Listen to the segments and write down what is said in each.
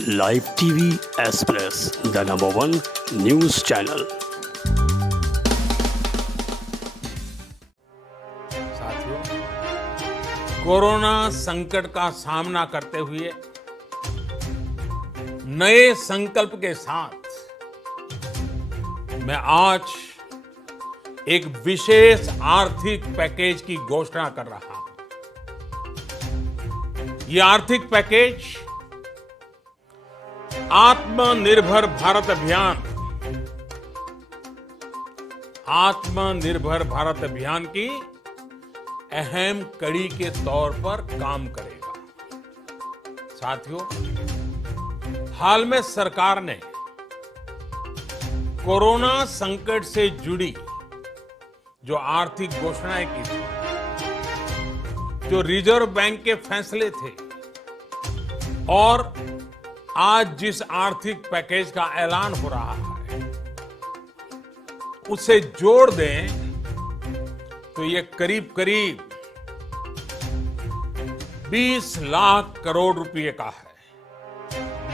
Live TV express, the number one news channel. साथियों, corona संकट का सामना करते हुए नए संकल्प के साथ मैं आज एक विशेष आर्थिक पैकेज की घोषणा कर रहा हूं। यह आर्थिक पैकेज आत्मनिर्भर भारत अभियान की अहम कड़ी के तौर पर काम करेगा। साथियों, हाल में सरकार ने कोरोना संकट से जुड़ी जो आर्थिक घोषणाएं की थी, जो रिजर्व बैंक के फैसले थे और आज जिस आर्थिक पैकेज का ऐलान हो रहा है, उसे जोड़ दें तो ये करीब करीब 20 लाख करोड़ रुपए का है।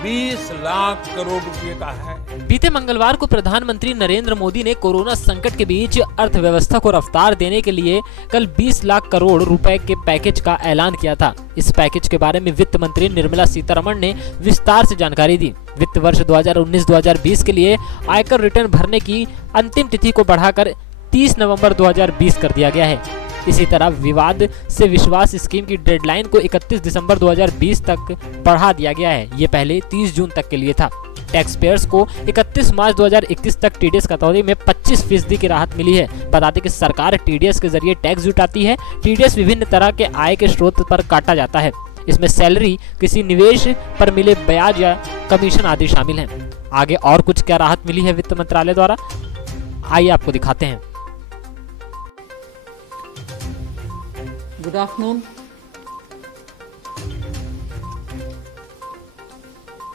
20 लाख करोड़ रुपए का है। बीते मंगलवार को प्रधानमंत्री नरेंद्र मोदी ने कोरोना संकट के बीच अर्थव्यवस्था को रफ्तार देने के लिए कल 20 लाख करोड़ रुपए के पैकेज का ऐलान किया था। इस पैकेज के बारे में वित्त मंत्री निर्मला सीतारमण ने विस्तार से जानकारी दी। वित्त वर्ष 2019-2020 के लिए आयकर रिटर्न भरने की अंतिम तिथि को बढ़ाकर 30 नवंबर 2020 कर दिया गया है। इसी तरह विवाद से विश्वास स्कीम की डेडलाइन को 31 दिसंबर 2020 तक बढ़ा दिया गया है। ये पहले 30 जून तक के लिए था। टैक्स पेयर्स को 31 मार्च 2021 तक टीडीएस कटौती में 25% की राहत मिली है। बता दें कि सरकार टीडीएस के जरिए टैक्स जुटाती है। टीडीएस विभिन्न तरह के आय के स्रोत पर काटा जाता है। इसमें सैलरी, किसी निवेश पर मिले ब्याज या कमीशन आदि शामिल हैं। आगे और कुछ क्या राहत मिली है वित्त मंत्रालय द्वारा, आइए आपको दिखाते हैं। Good afternoon.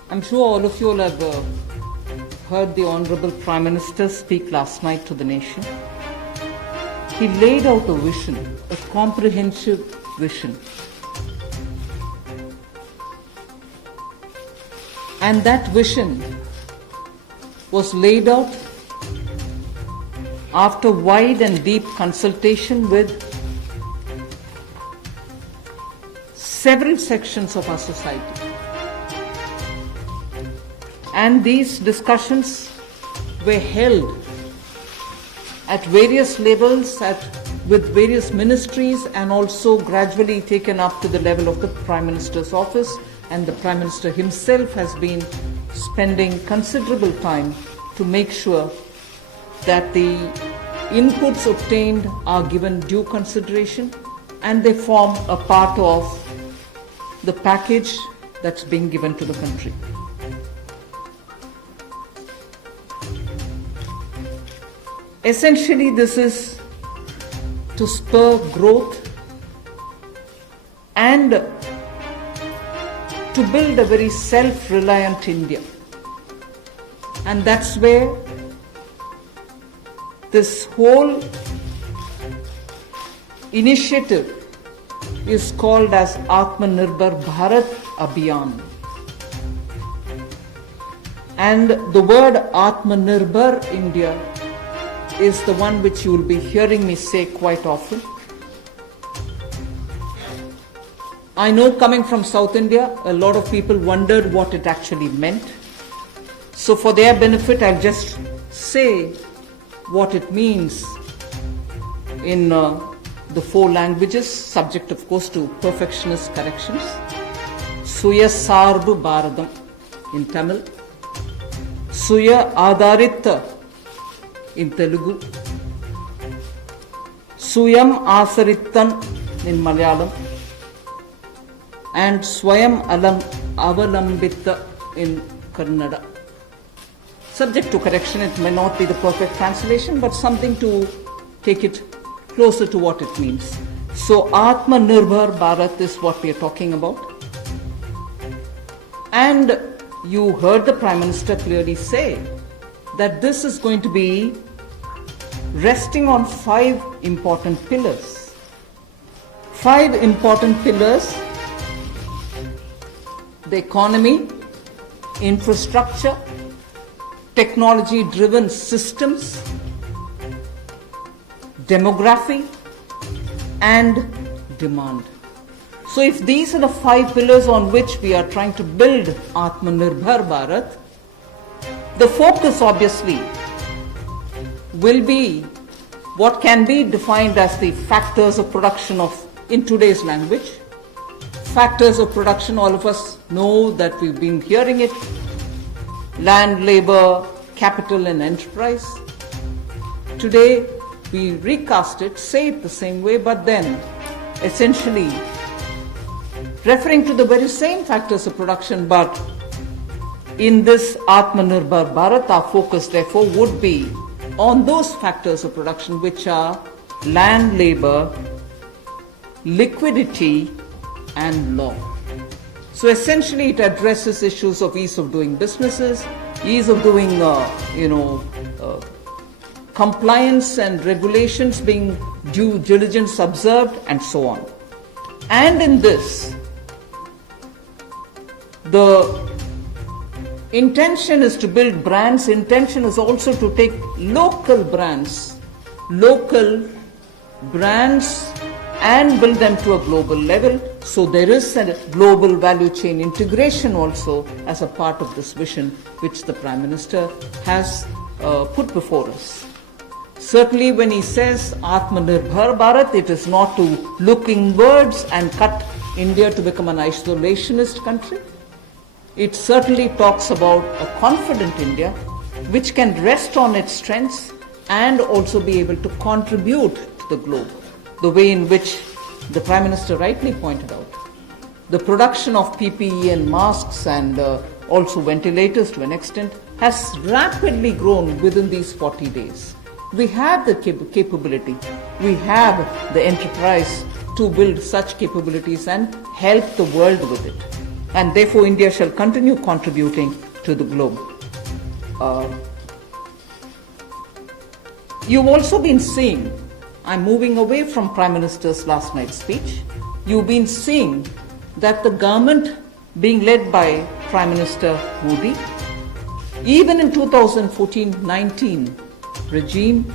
I'm sure all of you will have heard the Honorable Prime Minister speak last night to the nation. He laid out a vision, a comprehensive vision. And that vision was laid out after wide and deep consultation with several sections of our society. And these discussions were held at various levels, with various ministries, and also gradually taken up to the level of the Prime Minister's office. And the Prime Minister himself has been spending considerable time to make sure that the inputs obtained are given due consideration and they form a part of the package that's being given to the country. Essentially, this is to spur growth and to build a very self-reliant India. And that's where this whole initiative is called as Atmanirbhar Bharat Abhiyan. And the word Atmanirbhar India is the one which you will be hearing me say quite often. I know, coming from South India, a lot of people wondered what it actually meant. So for their benefit, I'll just say what it means in the 4 languages, subject of course to perfectionist corrections. Suya Sarbu Bharadam in Tamil, Suya Adharitha in Telugu, Suyam Asarittan in Malayalam, and Swayam Avalambita in Kannada. Subject to correction, it may not be the perfect translation, but something to take it closer to what it means. So Atmanirbhar Bharat is what we are talking about. And you heard the Prime Minister clearly say that this is going to be resting on 5 important pillars. 5 important pillars: the economy, infrastructure, technology-driven systems, demography, and demand. So if these are the 5 pillars on which we are trying to build Atmanirbhar Bharat, the focus obviously will be what can be defined as the factors of production in today's language. Factors of production, all of us know that we've been hearing it: land, labor, capital, and enterprise. Today, we recast it, say it the same way, but then essentially referring to the very same factors of production, but in this Atmanirbhar Bharat, our focus therefore would be on those factors of production which are land, labor, liquidity, and law. So essentially it addresses issues of ease of doing businesses, ease of doing compliance and regulations being due diligence observed, and so on. And in this, the intention is to build brands. Intention is also to take local brands, and build them to a global level. So there is a global value chain integration also as a part of this vision which the Prime Minister has put before us. Certainly when he says Atmanirbhar Bharat, it is not to look inwards and cut India to become an isolationist country. It certainly talks about a confident India which can rest on its strengths and also be able to contribute to the globe, the way in which the Prime Minister rightly pointed out. The production of PPE and masks and also ventilators to an extent has rapidly grown within these 40 days. We have the capability, we have the enterprise to build such capabilities and help the world with it. And therefore India shall continue contributing to the globe. You've also been seeing, I'm moving away from Prime Minister's last night's speech, you've been seeing that the government being led by Prime Minister Modi, even in 2014-19 regime,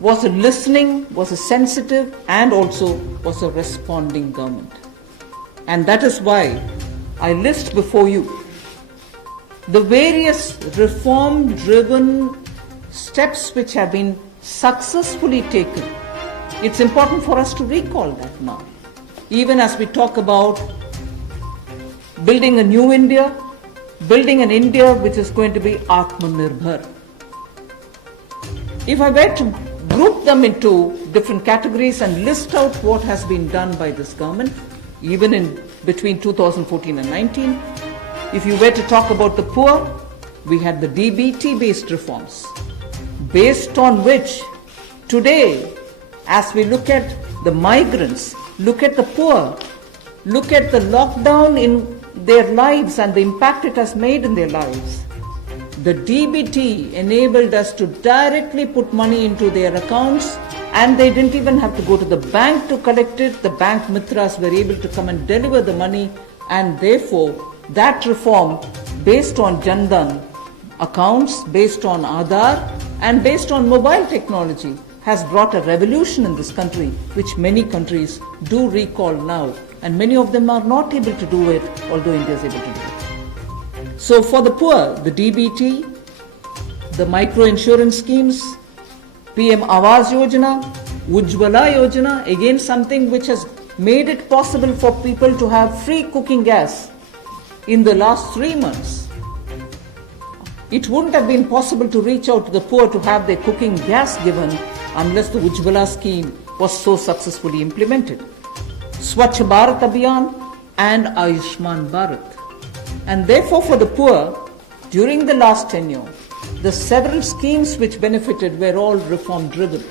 was a listening, was a sensitive, and also was a responding government. And that is why I list before you the various reform-driven steps which have been successfully taken. It's important for us to recall that now. Even as we talk about building a new India, building an India which is going to be Atmanirbhar. If I were to group them into different categories and list out what has been done by this government, even in between 2014 and 19, if you were to talk about the poor, we had the DBT-based reforms, based on which today, as we look at the migrants, look at the poor, look at the lockdown in their lives and the impact it has made in their lives, the DBT enabled us to directly put money into their accounts, and they didn't even have to go to the bank to collect it. The bank mitras were able to come and deliver the money, and therefore that reform based on Jan Dhan accounts, based on Aadhaar, and based on mobile technology has brought a revolution in this country, which many countries do recall now, and many of them are not able to do it, although India is able to do it. So for the poor, the DBT, the micro insurance schemes, PM Awas Yojana, Ujjwala Yojana, again something which has made it possible for people to have free cooking gas in the last 3 months. It wouldn't have been possible to reach out to the poor to have their cooking gas given unless the Ujjwala scheme was so successfully implemented. Swachh Bharat Abhiyan and Ayushman Bharat. And therefore for the poor, during the last tenure, the several schemes which benefited were all reform driven.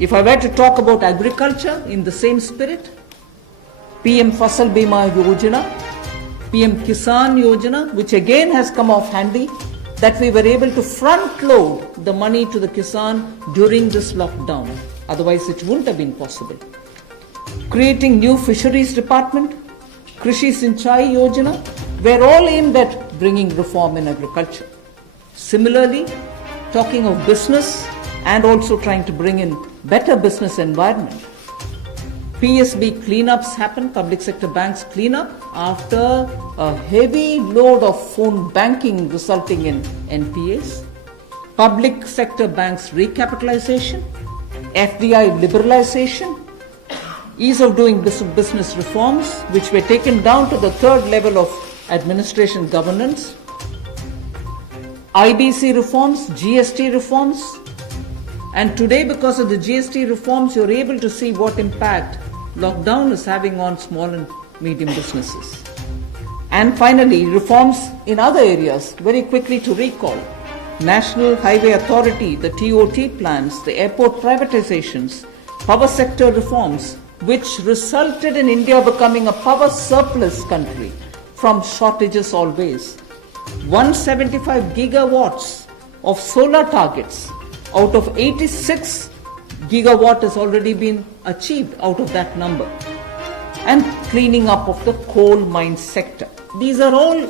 If I were to talk about agriculture in the same spirit, PM Fasal Bima Yojana, PM Kisan Yojana, which again has come off handy, that we were able to front load the money to the Kisan during this lockdown. Otherwise it wouldn't have been possible. Creating new fisheries department, Krishi Sinchai Yojana, were all aimed at bringing reform in agriculture. Similarly, talking of business and also trying to bring in better business environment, PSB cleanups happened, public sector banks cleanup, after a heavy load of phone banking resulting in NPAs, public sector banks recapitalization, FDI liberalization, ease of doing business reforms, which were taken down to the third level of administration governance, IBC reforms, GST reforms, and today because of the GST reforms, you're able to see what impact lockdown is having on small and medium businesses. And finally, reforms in other areas, very quickly to recall. National Highway Authority, the TOT plans, the airport privatizations, power sector reforms, which resulted in India becoming a power surplus country from shortages always. 175 gigawatts of solar targets out of 86 gigawatt has already been achieved out of that number. And cleaning up of the coal mine sector. These are all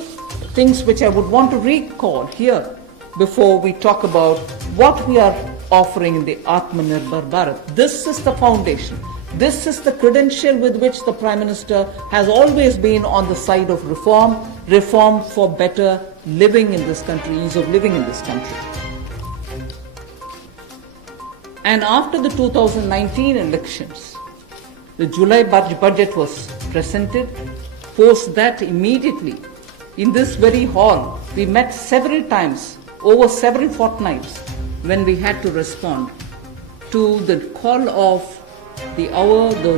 things which I would want to recall here before we talk about what we are offering in the Atmanirbhar Bharat. This is the foundation. This is the credential with which the Prime Minister has always been on the side of reform for better living in this country, ease of living in this country. And after the 2019 elections, the July budget was presented. Post that, immediately, in this very hall, we met several times, over several fortnights, when we had to respond to the call of the hour, the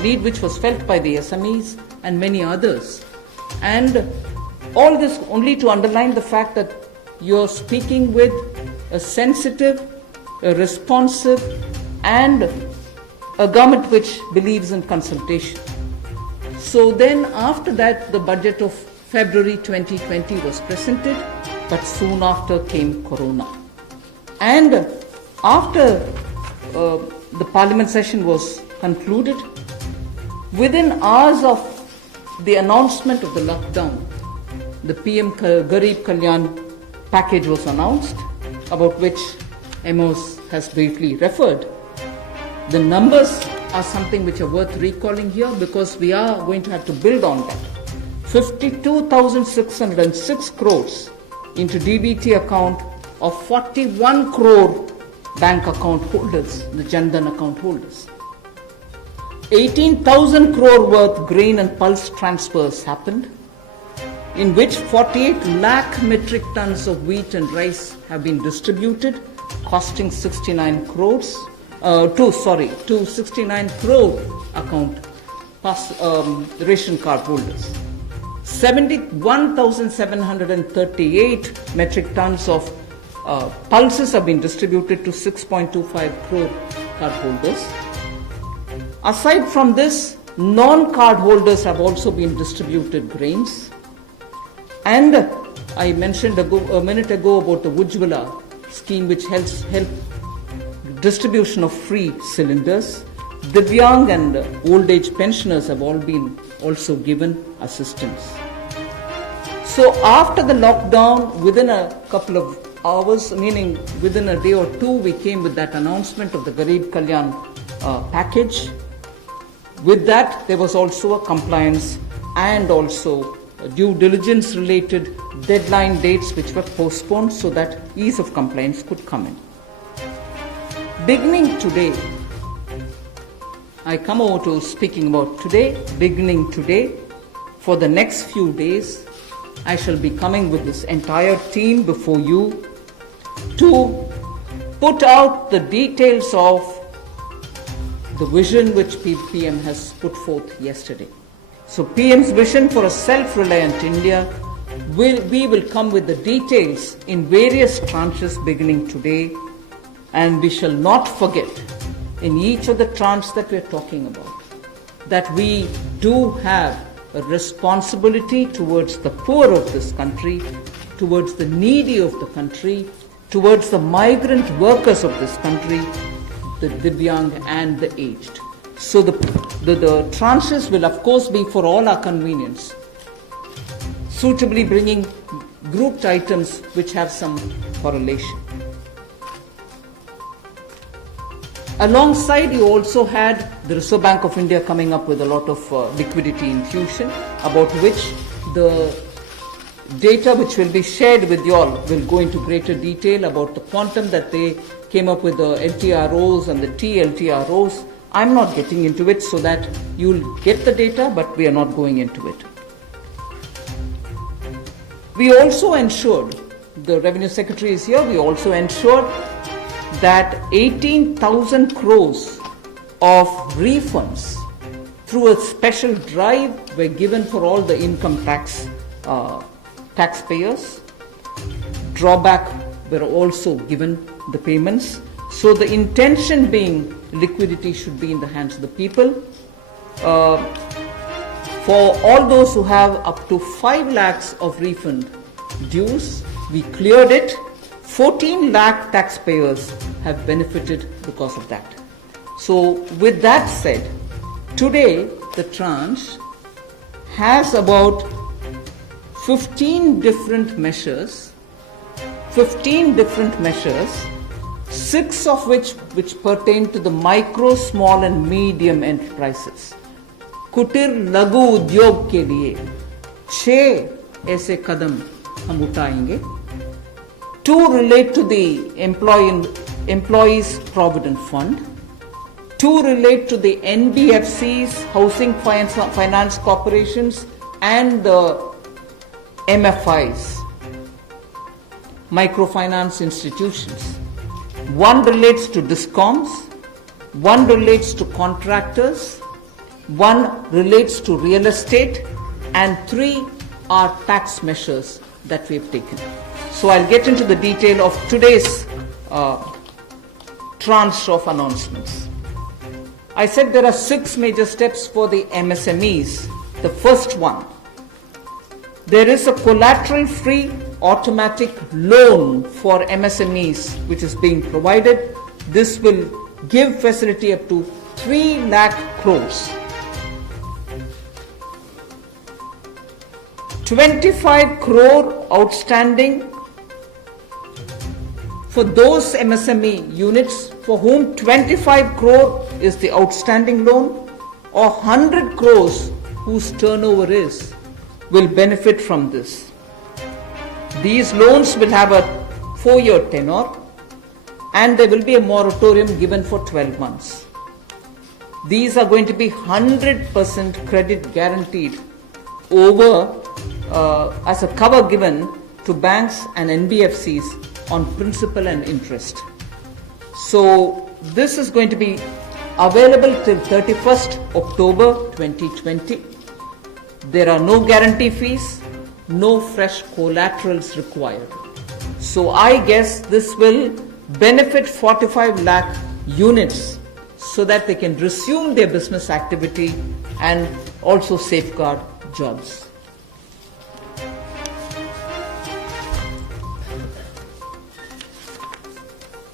need which was felt by the SMEs and many others. And all this only to underline the fact that you're speaking with a sensitive, a responsive, and a government which believes in consultation. So then after that, the budget of February 2020 was presented, but soon after came Corona. And after the parliament session was concluded, within hours of the announcement of the lockdown, the PM Garib Kalyan package was announced, about which Amos has briefly referred. The numbers are something which are worth recalling here because we are going to have to build on that. 52,606 crores into DBT account of 41 crore bank account holders, the Jan Dhan account holders. 18,000 crore worth grain and pulse transfers happened, in which 48 lakh metric tons of wheat and rice have been distributed, costing 69 crores, to 69 crore account ration card holders. 71,738 metric tons of pulses have been distributed to 6.25 crore card holders. Aside from this, non-card holders have also been distributed grains. And I mentioned a minute ago about the Ujjwala scheme, which helps distribution of free cylinders. Divyang and old age pensioners have all been also given assistance. So after the lockdown, within a couple of hours, meaning within a day or two, we came with that announcement of the Garib Kalyan package. With that, there was also a compliance and also due diligence related deadline dates which were postponed so that ease of compliance could come in. Beginning today, I come over to speaking about today. Beginning today, for the next few days, I shall be coming with this entire team before you to put out the details of the vision which PM has put forth yesterday. So PM's vision for a self-reliant India, we will come with the details in various tranches beginning today, and we shall not forget in each of the tranches that we are talking about that we do have a responsibility towards the poor of this country, towards the needy of the country, towards the migrant workers of this country, the Divyang and the aged. So the tranches will of course be for all our convenience. suitably bringing grouped items which have some correlation. Alongside, you also had the Reserve Bank of India coming up with a lot of liquidity infusion, about which the data which will be shared with you all will go into greater detail about the quantum that they came up with, the LTROs and the TLTROs. I'm not getting into it so that you'll get the data, but we are not going into it. We also ensured, the Revenue Secretary is here, we also ensured that 18,000 crores of refunds through a special drive were given for all the income taxpayers. Drawback were also given the payments. So the intention being liquidity should be in the hands of the people. For all those who have up to 5 lakhs of refund dues, we cleared it. 14 lakh taxpayers have benefited because of that. So with that said, today the tranche has about 15 different measures, 6 of which pertain to the micro, small and medium enterprises. कुटीर लघु उद्योग के लिए 6 ऐसे कदम हम उठाएंगे. 2 relate to the Employees Provident Fund. 2 relate to the NBFCs, Housing Finance Corporations, and the MFIs, microfinance institutions. 1 relates to DISCOMs, 1 relates to contractors, 1 relates to real estate, and 3 are tax measures that we have taken. So I'll get into the detail of today's tranche of announcements. I said there are 6 major steps for the MSMEs. The first one, there is a collateral-free automatic loan for MSMEs which is being provided. This will give facility up to 3 lakh crores. 25 crore outstanding for those MSME units for whom 25 crore is the outstanding loan, or 100 crores whose turnover is, will benefit from this. These loans will have a 4-year tenure and there will be a moratorium given for 12 months. These are going to be 100% credit guaranteed over as a cover given to banks and NBFCs on principal and interest. So this is going to be available till 31st October 2020. There are no guarantee fees, no fresh collaterals required. So I guess this will benefit 45 lakh units so that they can resume their business activity and also safeguard jobs.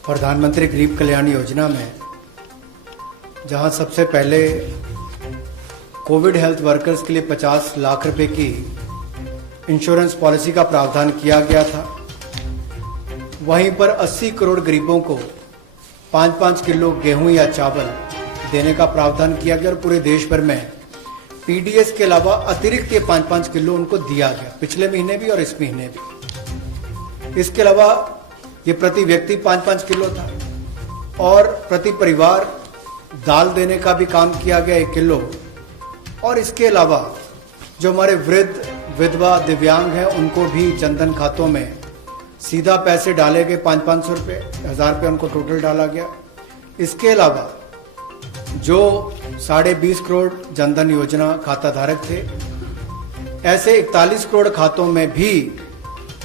प्रधानमंत्री गरीब कल्याण योजना में जहां सबसे पहले Covid health workers के लिए 50 लाख रुपए की इंश्योरेंस पॉलिसी का प्रावधान किया गया था, वहीं पर 80 करोड़ गरीबों को 5-5 किलो गेहूं या चावल देने का प्रावधान किया गया और पूरे देश भर में पीडीएस के अलावा अतिरिक्त ये 5-5 किलो उनको दिया गया, पिछले महीने भी और इस महीने भी. इसके अलावा ये प्रति व्यक्ति 5-5 किलो था और प्रति परिवार दाल देने का भी काम किया गया 1 किलो. और इसके अलावा जो हमारे वृद्ध, विधवा, दिव्यांग हैं उनको भी जनधन खातों में सीधा पैसे डाले गए. 500 रुपये, 1000 रुपये उनको टोटल डाला गया. इसके अलावा जो 20.5 करोड़ जनधन योजना खाता धारक थे, ऐसे 41 करोड़ खातों में भी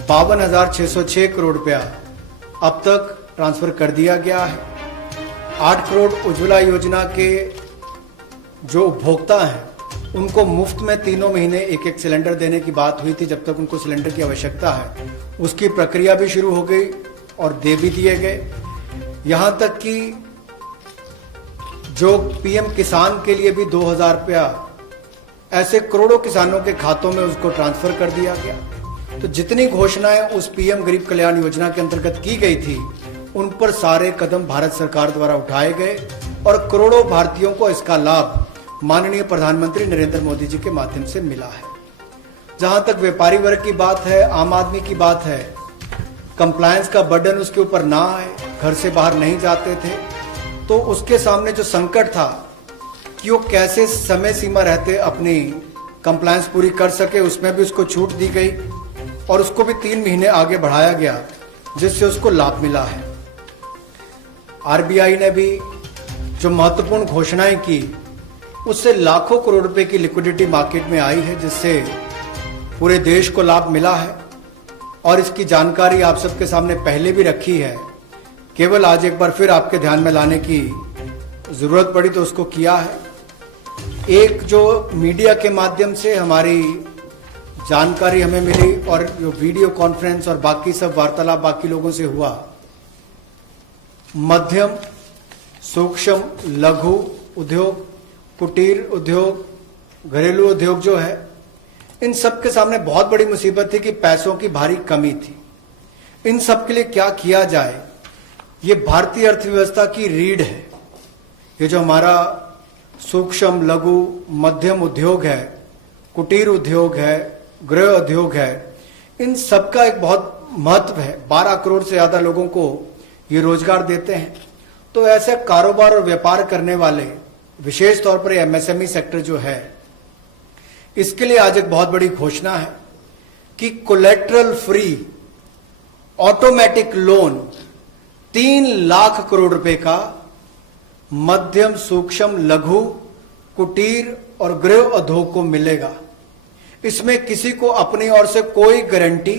52,606 करोड़ रुपया अब तक ट्रांसफर कर दिया गया है. 8 करोड़ उज्ज्वला योजना के जो उपभोक्ता हैं उनको मुफ्त में 3 महीने 1-1 सिलेंडर देने की बात हुई थी. जब तक उनको सिलेंडर की आवश्यकता है उसकी प्रक्रिया भी शुरू हो गई और दे भी दिए गए. यहां तक कि जो पीएम किसान के लिए भी 2,000 रुपया ऐसे करोड़ों किसानों के खातों में उसको ट्रांसफर कर दिया गया। तो जितनी घोषणाएं उस पीएम गरीब कल्याण योजना के अंतर्गत की गई थी, उन पर सारे कदम भारत सरकार द्वारा उठाए गए और करोड़ों भारतीयों को इसका लाभ माननीय प्रधानमंत्री नरेंद्र मोदी जी के माध्यम से मिला है। जहां तक व्यापारी वर्ग की बात है, आम आदमी की बात है, कंप्लायंस का बर्डन उसके ऊपर ना आए, घर से बाहर नहीं जाते थे, तो उसके सामने जो संकट था कि वो कैसे समय सीमा रहते अपनी कंप्लायंस पूरी कर सके, उसमें भी उसको छूट दी गई और उसको भी 3 महीने आगे बढ़ाया गया, जिससे उसको लाभ मिला है। आरबीआई ने भी जो महत्वपूर्ण घोषणाएं की, उससे लाखों करोड़ रुपए की लिक्विडिटी मार्केट में आई है, जिससे पूरे देश को लाभ मिला है और इसकी जानकारी आप सबके सामने पहले भी रखी है। केवल आज एक बार फिर आपके ध्यान में लाने की जरूरत पड़ी तो उसको किया है। एक जो मीडिया के माध्यम से हमारी जानकारी हमें मिली और जो वीडियो कॉन्फ्रेंस और बाकी सब वार्तालाप बाकी लोगों से हुआ, मध्यम, सूक्ष्म, लघु उद्योग, कुटीर उद्योग, घरेलू उद्योग जो है, इन सब के सामने बहुत बड़ी मुसीबत थी कि पैसों की भारी कमी थी। इन सब के लिए क्या किया जाए, ये भारतीय अर्थव्यवस्था की रीढ़ है। ये जो हमारा सूक्ष्म, लघु, मध्यम उद्योग है, कुटीर उद्योग है, गृह उद्योग है, इन सबका एक बहुत महत्व है। 12 करोड़ से ज्यादा लोगों को ये रोजगार देते हैं। तो ऐसे कारोबार और व्यापार करने वाले, विशेष तौर पर एमएसएमई सेक्टर जो है, इसके लिए आज एक बहुत बड़ी घोषणा है कि collateral free automatic loan 3 lakh crore रुपए का मध्यम, सूक्ष्म, लघु, कुटीर और गृह उद्योग को मिलेगा। इसमें किसी को अपनी ओर से कोई गारंटी,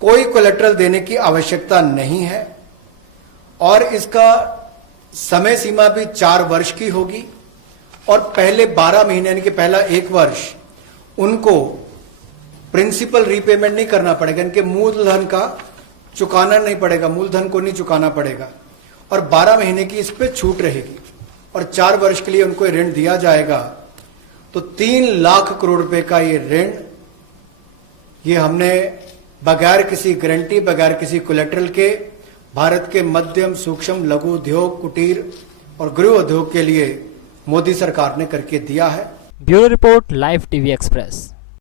कोई कोलेटरल देने की आवश्यकता नहीं है और इसका समय सीमा भी 4 वर्ष की होगी और पहले 12 महीने यानी कि पहला 1 वर्ष उनको प्रिंसिपल रीपेमेंट नहीं करना पड़ेगा, इनके मूलधन का चुकाना नहीं पड़ेगा, मूलधन को नहीं चुकाना पड़ेगा और 12 महीने की इस पे छूट रहेगी और 4 वर्ष के लिए उनको ऋण दिया जाएगा। तो 3 लाख करोड़ रुपए का ये ऋण, ये हमने बगैर किसी गारंटी, बगैर किसी कोलेटरल के भारत के मध्यम, सूक्ष्म, लघु उद्योग, कुटीर और गृह उद्योग के लिए मोदी सरकार ने करके दिया है। Bureau report, live TV express.